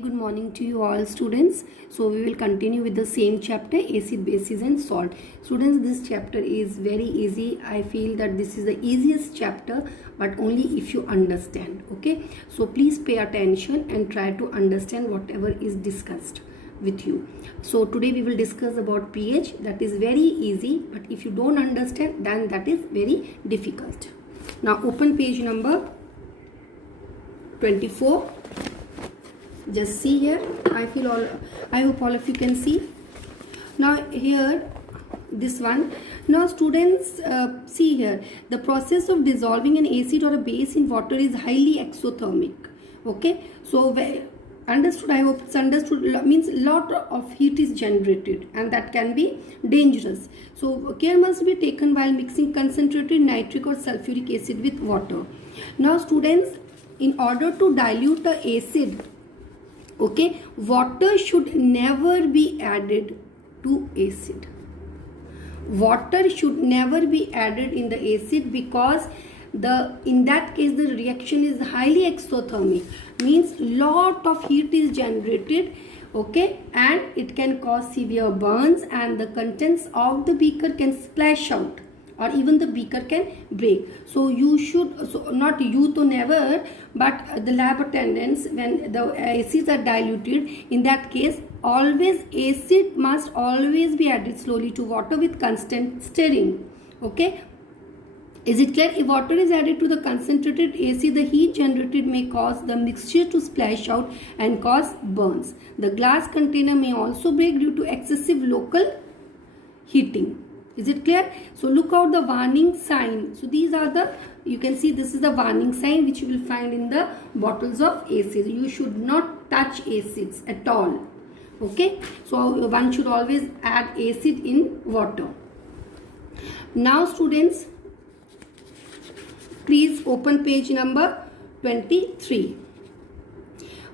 Good morning to you all students. So we will continue with the same chapter, acid, bases and salt. Students, this chapter is very easy. I feel that this is the easiest chapter, but only if you understand. Okay, so please pay attention and try to understand whatever is discussed with you. So today we will discuss about pH. That is very easy, but if you don't understand, then that is very difficult. Now open page number 24. Just see here. I hope all of you can see. Now here, this one. Now students, see here, the process of dissolving an acid or a base in water is highly exothermic. Okay, so understood? I hope it's understood. Means lot of heat is generated and that can be dangerous. So care must be taken while mixing concentrated nitric or sulfuric acid with water. Now students, in order to dilute the acid, okay, water should never be added to acid. Water should never be added in the acid because in that case the reaction is highly exothermic, means lot of heat is generated, okay, and it can cause severe burns and the contents of the beaker can splash out or even the beaker can break. So you should, so not you to never, but the lab attendants, when the acids are diluted, in that case always acid must always be added slowly to water with constant stirring. Okay, is it clear? If water is added to the concentrated acid, the heat generated may cause the mixture to splash out and cause burns. The glass container may also break due to excessive local heating. Is it clear? So look out the warning sign. So these are the, you can see this is the warning sign which you will find in the bottles of acid. You should not touch acids at all. Okay, so one should always add acid in water. Now students, please open page number 23.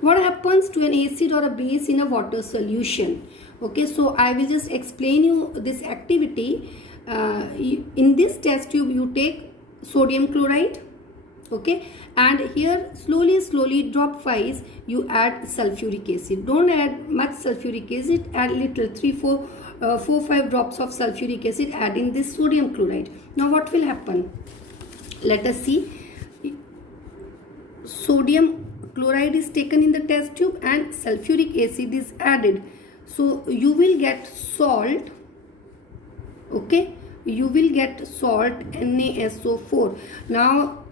What happens to an acid or a base in a water solution? Okay, so I will just explain you this activity. In this test tube you take sodium chloride, okay, and here slowly drop wise you add sulfuric acid. Don't add much sulfuric acid, add little, 4-5 drops of sulfuric acid, add in this sodium chloride. Now what will happen? Let us see. Sodium chloride is taken in the test tube and sulfuric acid is added. So you will get salt, okay, you will get salt NaSO4. Now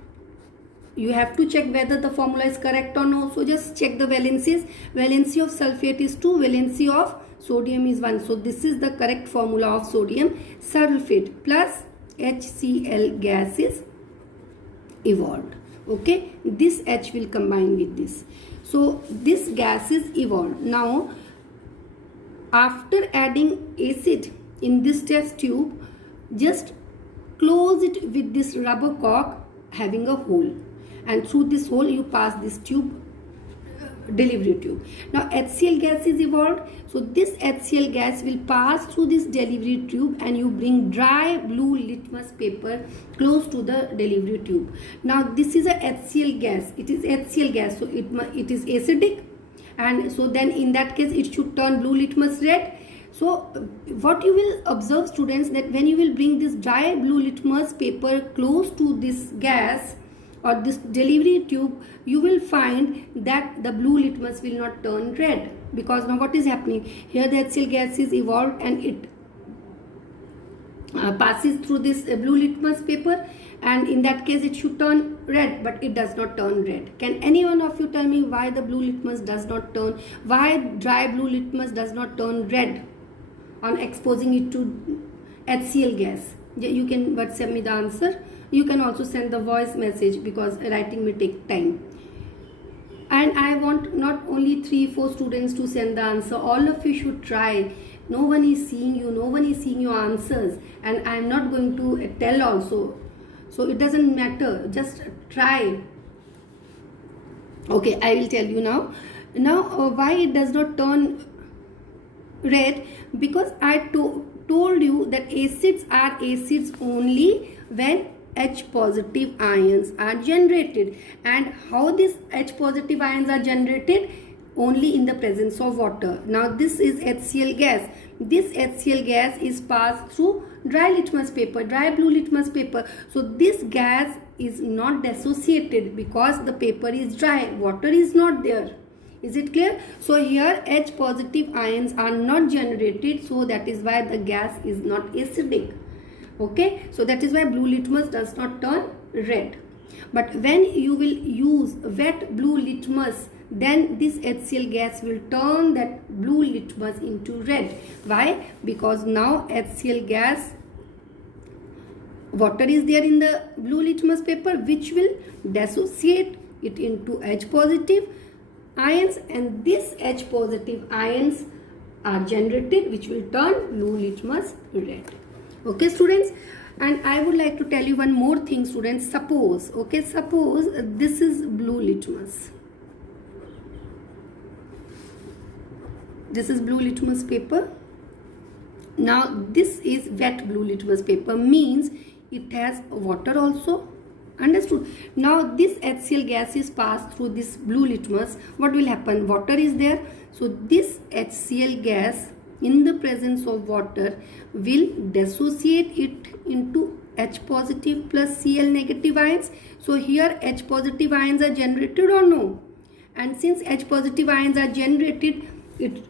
you have to check whether the formula is correct or no. So just check the valencies. Valency of sulfate is 2, valency of sodium is 1. So this is the correct formula of sodium sulfate plus HCl gas is evolved. Okay, this H will combine with this. So this gas is evolved. Now after adding acid in this test tube, just close it with this rubber cork having a hole, and through this hole you pass this tube, delivery tube. Now HCl gas is evolved, so this HCl gas will pass through this delivery tube and you bring dry blue litmus paper close to the delivery tube. Now this is a HCl gas, it is HCl gas, so it is acidic, and so then in that case it should turn blue litmus red. So what you will observe students, that when you will bring this dry blue litmus paper close to this gas or this delivery tube, you will find that the blue litmus will not turn red, because now what is happening here, the HCl gas is evolved and it passes through this blue litmus paper, and in that case it should turn red, but it does not turn red. Can any one of you tell me why the blue litmus does not turn, why dry blue litmus does not turn red on exposing it to HCl gas? You can WhatsApp me the answer. You can also send the voice message because writing may take time. And I want not only 3-4 students to send the answer, all of you should try. No one is seeing you, no one is seeing your answers, and I am not going to tell also. So it doesn't matter, just try. Okay, I will tell you now. Now why it does not turn red? Because I told you that acids are acids only when H positive ions are generated. And how these H positive ions are generated? only in the presence of water. Now this is HCl gas. This HCl gas is passed through dry litmus paper, dry blue litmus paper. So this gas is not dissociated because the paper is dry, water is not there. Is it clear? So here H positive ions are not generated, so that is why the gas is not acidic. Okay, so that is why blue litmus does not turn red. But when you will use wet blue litmus, then this HCl gas will turn that blue litmus into red. Why? Because now HCl gas, water is there in the blue litmus paper, which will dissociate it into H positive ions, and this H positive ions are generated, which will turn blue litmus red. Okay students, and I would like to tell you one more thing students. Suppose this is blue litmus. This is blue litmus paper. Now this is wet blue litmus paper, means it has water also. Understood? Now this HCl gas is passed through this blue litmus. What will happen? Water is there. So this HCl gas in the presence of water will dissociate it into H positive plus Cl negative ions. So here H positive ions are generated or no? And since H positive ions are generated, it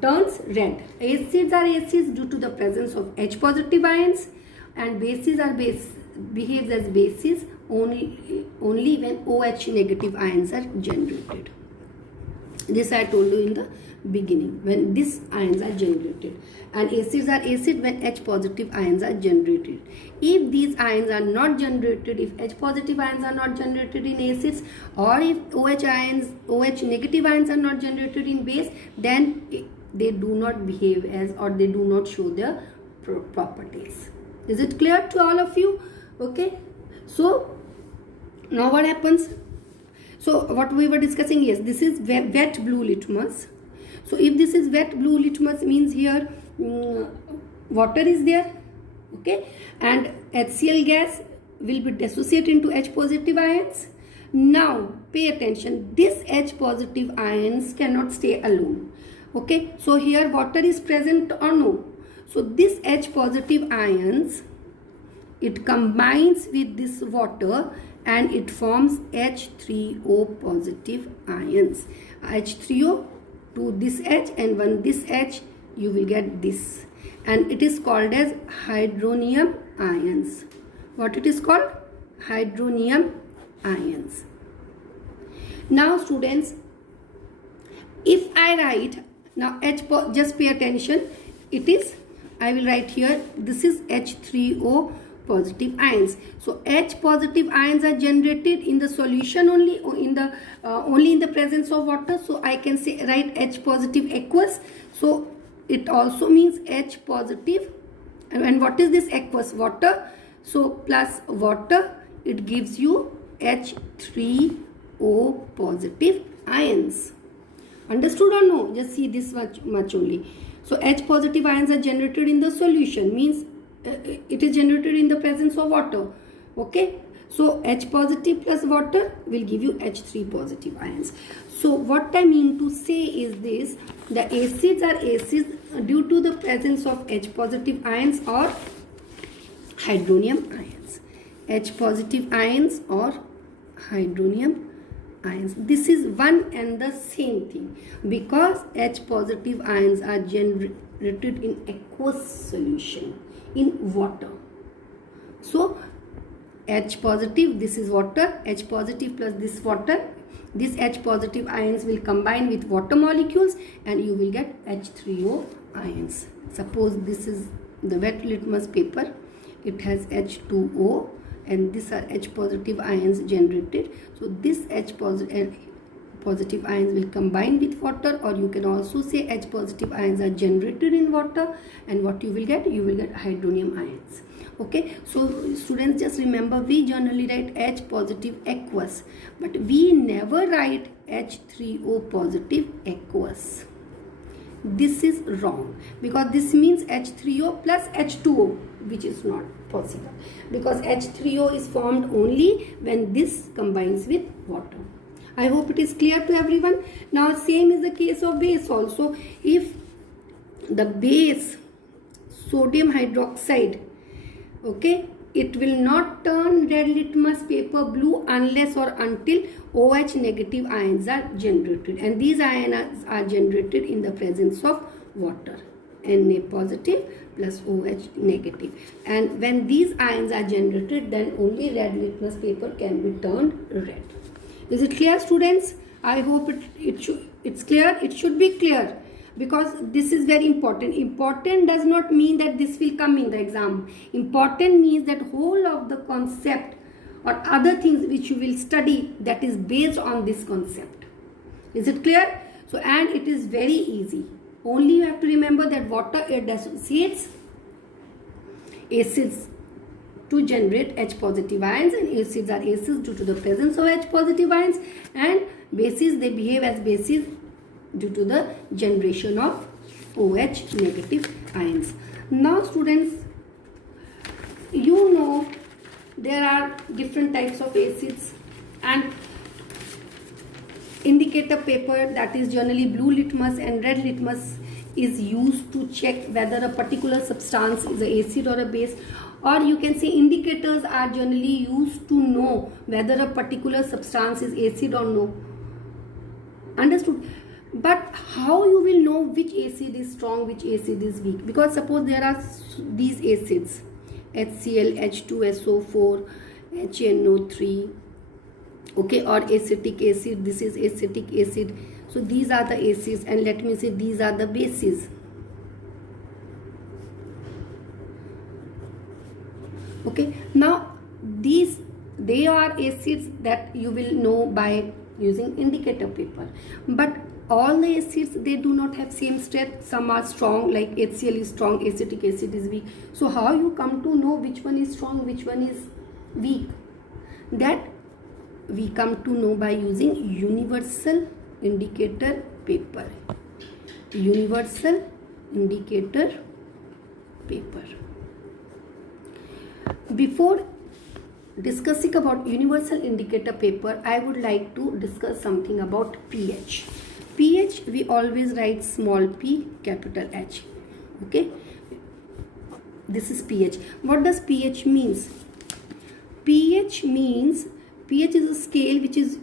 turns red. Acids are acids due to the presence of H positive ions, and bases are behaves as bases only when OH negative ions are generated. This I told you in the beginning, when these ions are generated. And acids are acid when H positive ions are generated. If these ions are not generated, if H positive ions are not generated in acids, or if OH negative ions are not generated in base, then they do not behave as, or they do not show their properties. Is it clear to all of you? Okay, so now what happens? So what we were discussing, yes, this is wet blue litmus. So if this is wet blue litmus, means here water is there, okay, and HCl gas will be dissociated into H positive ions. Now pay attention, this H positive ions cannot stay alone. Okay, so here water is present or no? So this H positive ions, it combines with this water and it forms H3O positive ions. H3O to this H and one this H, you will get this, and it is called as hydronium ions. What it is called? Hydronium ions. Now students, if I write now just pay attention, it is, I will write here, this is H3O positive ions. So H positive ions are generated in the solution only, or in the only in the presence of water. So I can say, write H positive aqueous. So it also means H positive, and what is this aqueous? Water. So plus water, it gives you H3O positive ions. Understood or no? Just see this much only. So H positive ions are generated in the solution, means it is generated in the presence of water. Okay, so H positive plus water will give you H3 positive ions. So what I mean to say is this: the acids are acids due to the presence of H positive ions or hydronium ions. H positive ions or hydronium ions. This is one and the same thing, because H positive ions are generated in aqueous solution, in water. So H positive, this is water, H positive plus this water, this H positive ions will combine with water molecules and you will get H3O ions. Suppose this is the wet litmus paper, it has H2O and these are H positive ions generated. So this H positive ions will combine with water, or you can also say H positive ions are generated in water, and what you will get hydronium ions. Okay, so students, just remember, we generally write H positive aqueous, but we never write H3O positive aqueous. This is wrong, because this means H3O plus H2O, which is not possible, because H3O is formed only when this combines with water. I hope it is clear to everyone. Now same is the case of base also. If the base sodium hydroxide, okay, it will not turn red litmus paper blue unless or until OH negative ions are generated, and these ions are generated in the presence of water, Na positive plus OH negative, and when these ions are generated, then only red litmus paper can be turned red. Is it clear, students? I hope it's clear. It should be clear, because this is very important. Important does not mean that this will come in the exam. Important means that whole of the concept or other things which you will study, that is based on this concept. Is it clear? So, and it is very easy. Only you have to remember that water, it dissociates acids to generate H positive ions, and acids are acids due to the presence of H positive ions, and bases, they behave as bases due to the generation of OH negative ions. Now students, you know there are different types of acids, and indicator paper, that is generally blue litmus and red litmus, is used to check whether a particular substance is an acid or a base, or you can say indicators are generally used to know whether a particular substance is acid or no. Understood? But how you will know which acid is strong, which acid is weak? Because suppose there are these acids, HCl, H2SO4, HNO3, okay, or acetic acid, this is acetic acid. So these are the acids, and let me say these are the bases. Okay, now these, they are acids that you will know by using indicator paper. But all the acids, they do not have same strength. Some are strong, like HCl is strong, acetic acid is weak. So how you come to know which one is strong, which one is weak? That we come to know by using universal indicator paper. Universal indicator paper. Before discussing about universal indicator paper, I would like to discuss something about pH. pH, we always write small p, capital H. Okay, this is pH. What does pH means? pH means, pH is a scale which is,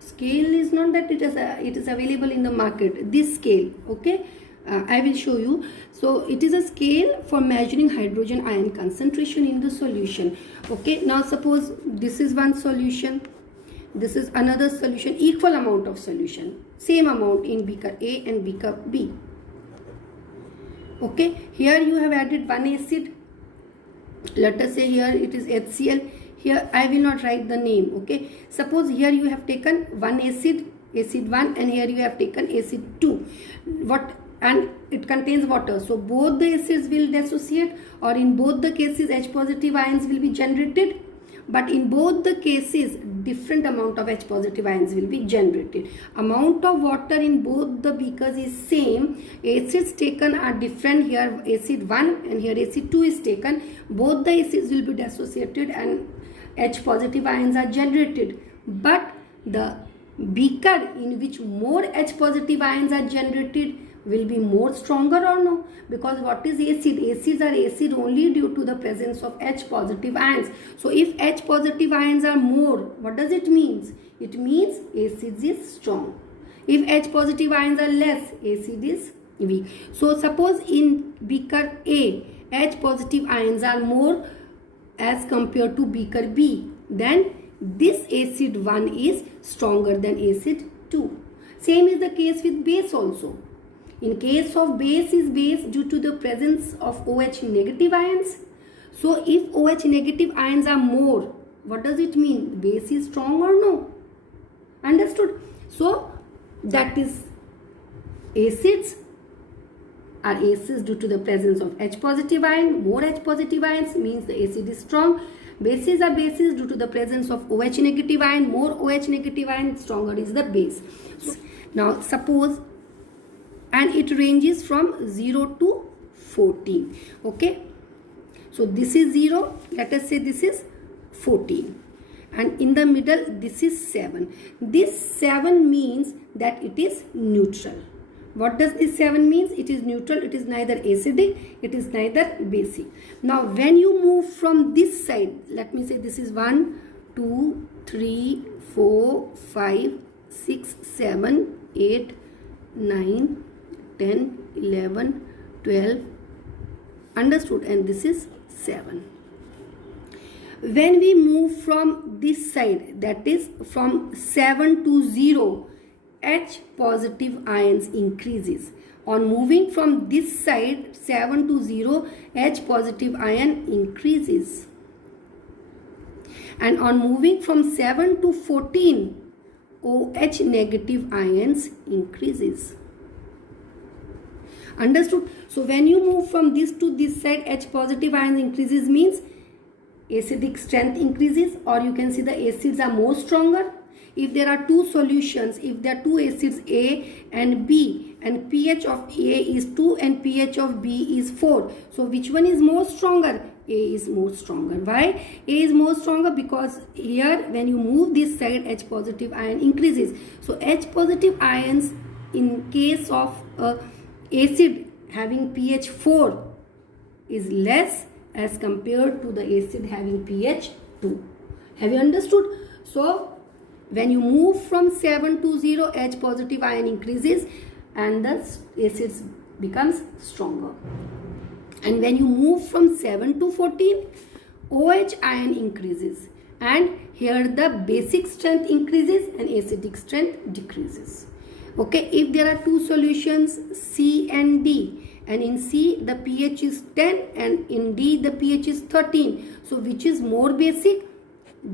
scale is not that it is available in the market. This scale, okay, I will show you. So it is a scale for measuring hydrogen ion concentration in the solution. Okay, now suppose this is one solution, this is another solution, equal amount of solution, same amount in beaker A and beaker B. Okay, here you have added one acid. Let us say here it is HCl. Here I will not write the name. Okay, suppose here you have taken one acid, acid 1, and here you have taken acid 2. What? And it contains water, so both the acids will dissociate, or in both the cases H positive ions will be generated, but in both the cases different amount of H positive ions will be generated. Amount of water in both the beakers is same, acids taken are different. Here acid 1 and here acid 2 is taken. Both the acids will be dissociated and H positive ions are generated, but the beaker in which more H positive ions are generated will be more stronger or no? Because what is acid? Acids are acid only due to the presence of H positive ions. So if H positive ions are more, what does it mean? It means acid is strong. If H positive ions are less, acid is weak. So suppose in beaker A, H positive ions are more as compared to beaker B, then this acid 1 is stronger than acid 2. Same is the case with base also. In case of base is base due to the presence of OH negative ions. So if OH negative ions are more, what does it mean? Base is strong or no? Understood? So that is acids are acids due to the presence of H positive ion. More H positive ions means the acid is strong. Bases are bases due to the presence of OH negative ion. More OH negative ion, stronger is the base. So, now suppose, and it ranges from 0 to 14. Okay, so this is 0, let us say this is 14, and in the middle this is 7. This 7 means that it is neutral. What does this 7 means? It is neutral. It is neither acidic, it is neither basic. Now when you move from this side, let me say this is 1, 2, 3, 4, 5, 6, 7, 8, 9, 10, 11, 12. Understood? And this is 7. When we move from this side, that is from 7 to 0, H positive ions increases. On moving from this side 7 to 0, H positive ion increases. And on moving from 7 to 14, OH negative ions increases. Understood? So when you move from this to this side, H positive ions increases means acidic strength increases, or you can see the acids are more stronger. If there are two solutions, if there are two acids A and B, and pH of A is 2 and pH of B is 4, so which one is more stronger? A is more stronger. Why A is more stronger? Because here when you move this side, H positive ion increases. So H positive ions in case of acid having pH 4 is less as compared to the acid having pH 2. Have you understood? So when you move from 7 to 0, H positive ion increases and the acids becomes stronger. And when you move from 7 to 14, OH ion increases, and here the basic strength increases and acidic strength decreases. Okay, if there are two solutions C and D, and in C the pH is 10 and in D the pH is 13, so which is more basic?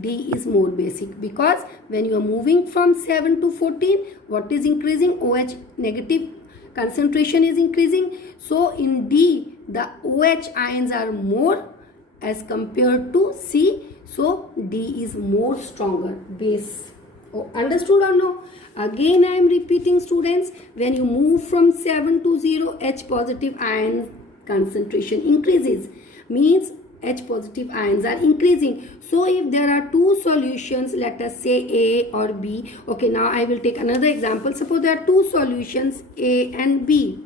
D is more basic, because when you are moving from 7 to 14, what is increasing? OH negative concentration is increasing. So in D the OH ions are more as compared to C, so D is more stronger base. Oh, understood or no? Again I am repeating, students, when you move from 7 to 0, H positive ion concentration increases, means H positive ions are increasing. So if there are two solutions, let us say A or B. Okay, now I will take another example. Suppose there are two solutions A and B.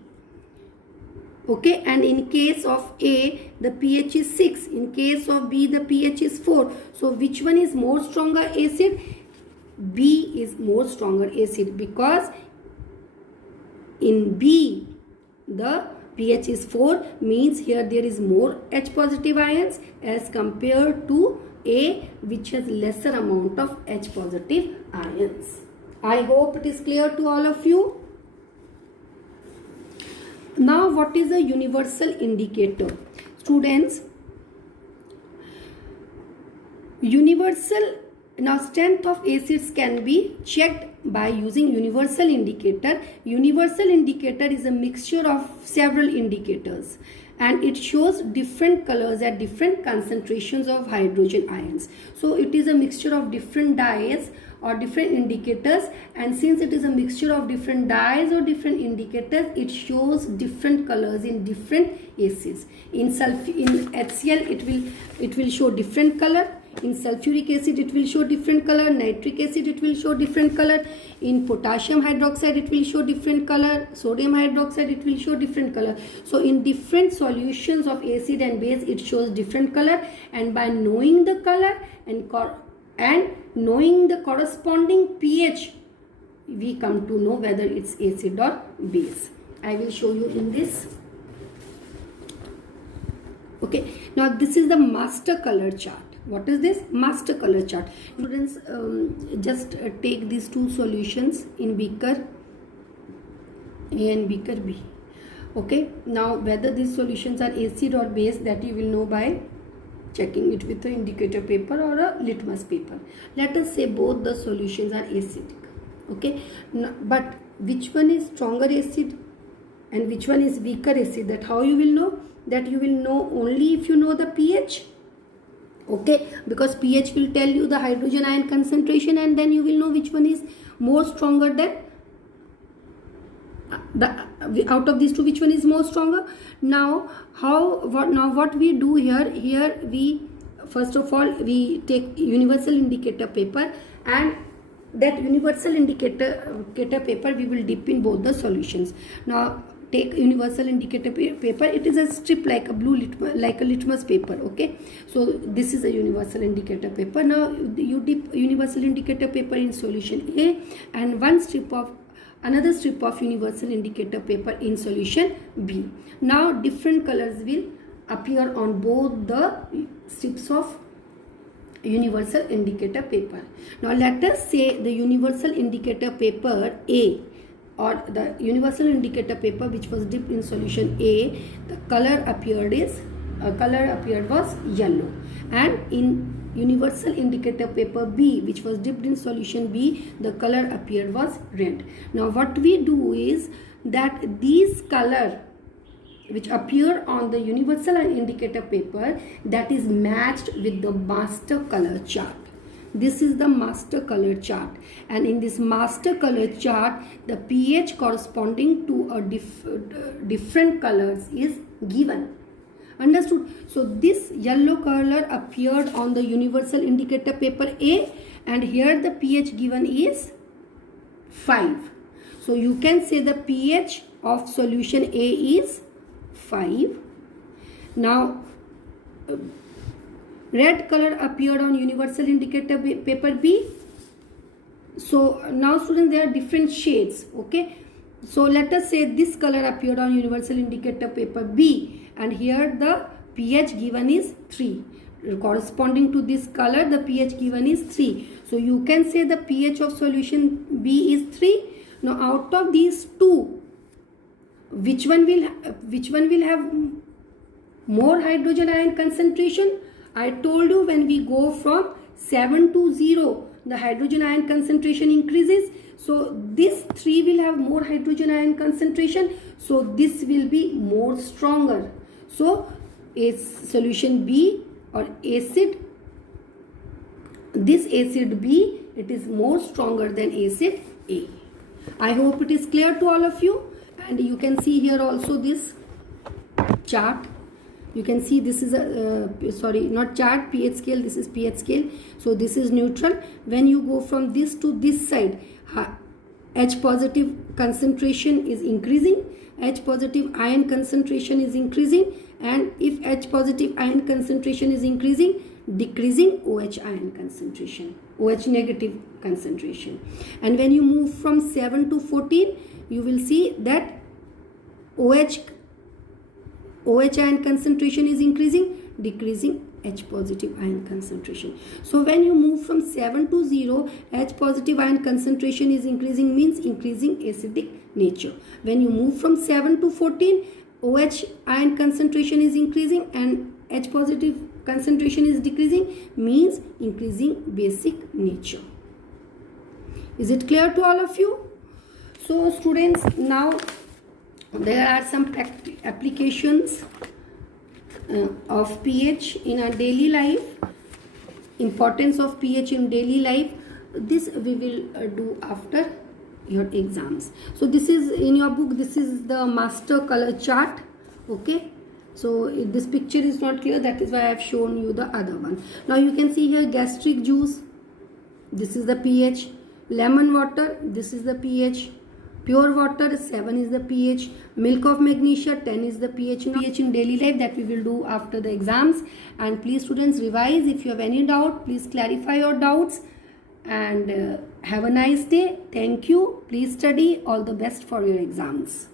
Okay, and in case of A the pH is 6, in case of B the pH is 4. So which one is more stronger acid? B is more stronger acid, because in B the pH is 4, means here there is more H positive ions as compared to A, which has lesser amount of H positive ions. I hope it is clear to all of you. Now what is a universal indicator? Students, now strength of acids can be checked by using universal indicator. Universal indicator is a mixture of several indicators, and it shows different colors at different concentrations of hydrogen ions. So it is a mixture of different dyes or different indicators, and since it is a mixture of different dyes or different indicators, it shows different colors in different acids. In HCl it will show different color. In sulfuric acid it will show different color. Nitric acid it will show different color. In potassium hydroxide it will show different color. Sodium hydroxide it will show different color. So in different solutions of acid and base it shows different color, and by knowing the color and knowing the corresponding pH, we come to know whether it's acid or base. I will show you in this. Okay, now this is the master color chart. What is this? Master color chart. Students, just take these two solutions in beaker A and beaker B. Okay, now whether these solutions are acid or base, that you will know by checking it with an indicator paper or a litmus paper. Let us say both the solutions are acidic. Okay, now, but which one is stronger acid and which one is weaker acid? That how you will know? That you will know only if you know the pH. Okay, because pH will tell you the hydrogen ion concentration, and then you will know which one is more stronger than out of these two, which one is more stronger. Now what we do here we first of all we take universal indicator paper, and that universal indicator paper we will dip in both the solutions. Now take universal indicator paper. It is a strip like a like a litmus paper. Okay, so this is a universal indicator paper. Now you dip universal indicator paper in solution A, and another strip of universal indicator paper in solution B. Now different colors will appear on both the strips of universal indicator paper. Now let us say the universal indicator paper A, or the universal indicator paper which was dipped in solution A, the color appeared was yellow, and in universal indicator paper B which was dipped in solution B, the color appeared was red. Now what we do is that these color which appear on the universal indicator paper, that is matched with the master color chart. This is the master color chart, and in this master color chart the pH corresponding to a different colors is given. Understood? So this yellow color appeared on the universal indicator paper A, and here the pH given is 5. So you can say the pH of solution A is 5. Now red color appeared on universal indicator paper B. So now students, there are different shades. Okay, so let us say this color appeared on universal indicator paper B, and here the pH given is 3. Corresponding to this color the pH given is 3. So you can say the pH of solution B is 3. Now out of these two, which one will have more hydrogen ion concentration? I told you when we go from 7 to 0, the hydrogen ion concentration increases. So this 3 will have more hydrogen ion concentration. So this will be more stronger. So solution B or acid, this acid B, it is more stronger than acid A. I hope it is clear to all of you. And you can see here also this chart. You can see this is a not chart, pH scale. This is pH scale. So this is neutral. When you go from this to this side, H positive concentration is increasing, H positive ion concentration is increasing, and if H positive ion concentration is increasing, decreasing OH ion concentration, OH negative concentration. And when you move from 7 to 14, you will see that OH ion concentration is increasing, decreasing H positive ion concentration. So when you move from 7 to 0, H positive ion concentration is increasing, means increasing acidic nature. When you move from 7 to 14, OH ion concentration is increasing and H positive concentration is decreasing, means increasing basic nature. Is it clear to all of you? So students, now there are some applications of pH in our daily life. Importance of pH in daily life. This we will do after your exams. So this is in your book. This is the master color chart. Okay. So this picture is not clear. That is why I have shown you the other one. Now you can see here gastric juice. This is the pH. Lemon water. This is the pH. Pure water, 7 is the pH. Milk of magnesia, 10 is the pH. pH in daily life, that we will do after the exams. And please students, revise. If you have any doubt, please clarify your doubts. And have a nice day. Thank you. Please study. All the best for your exams.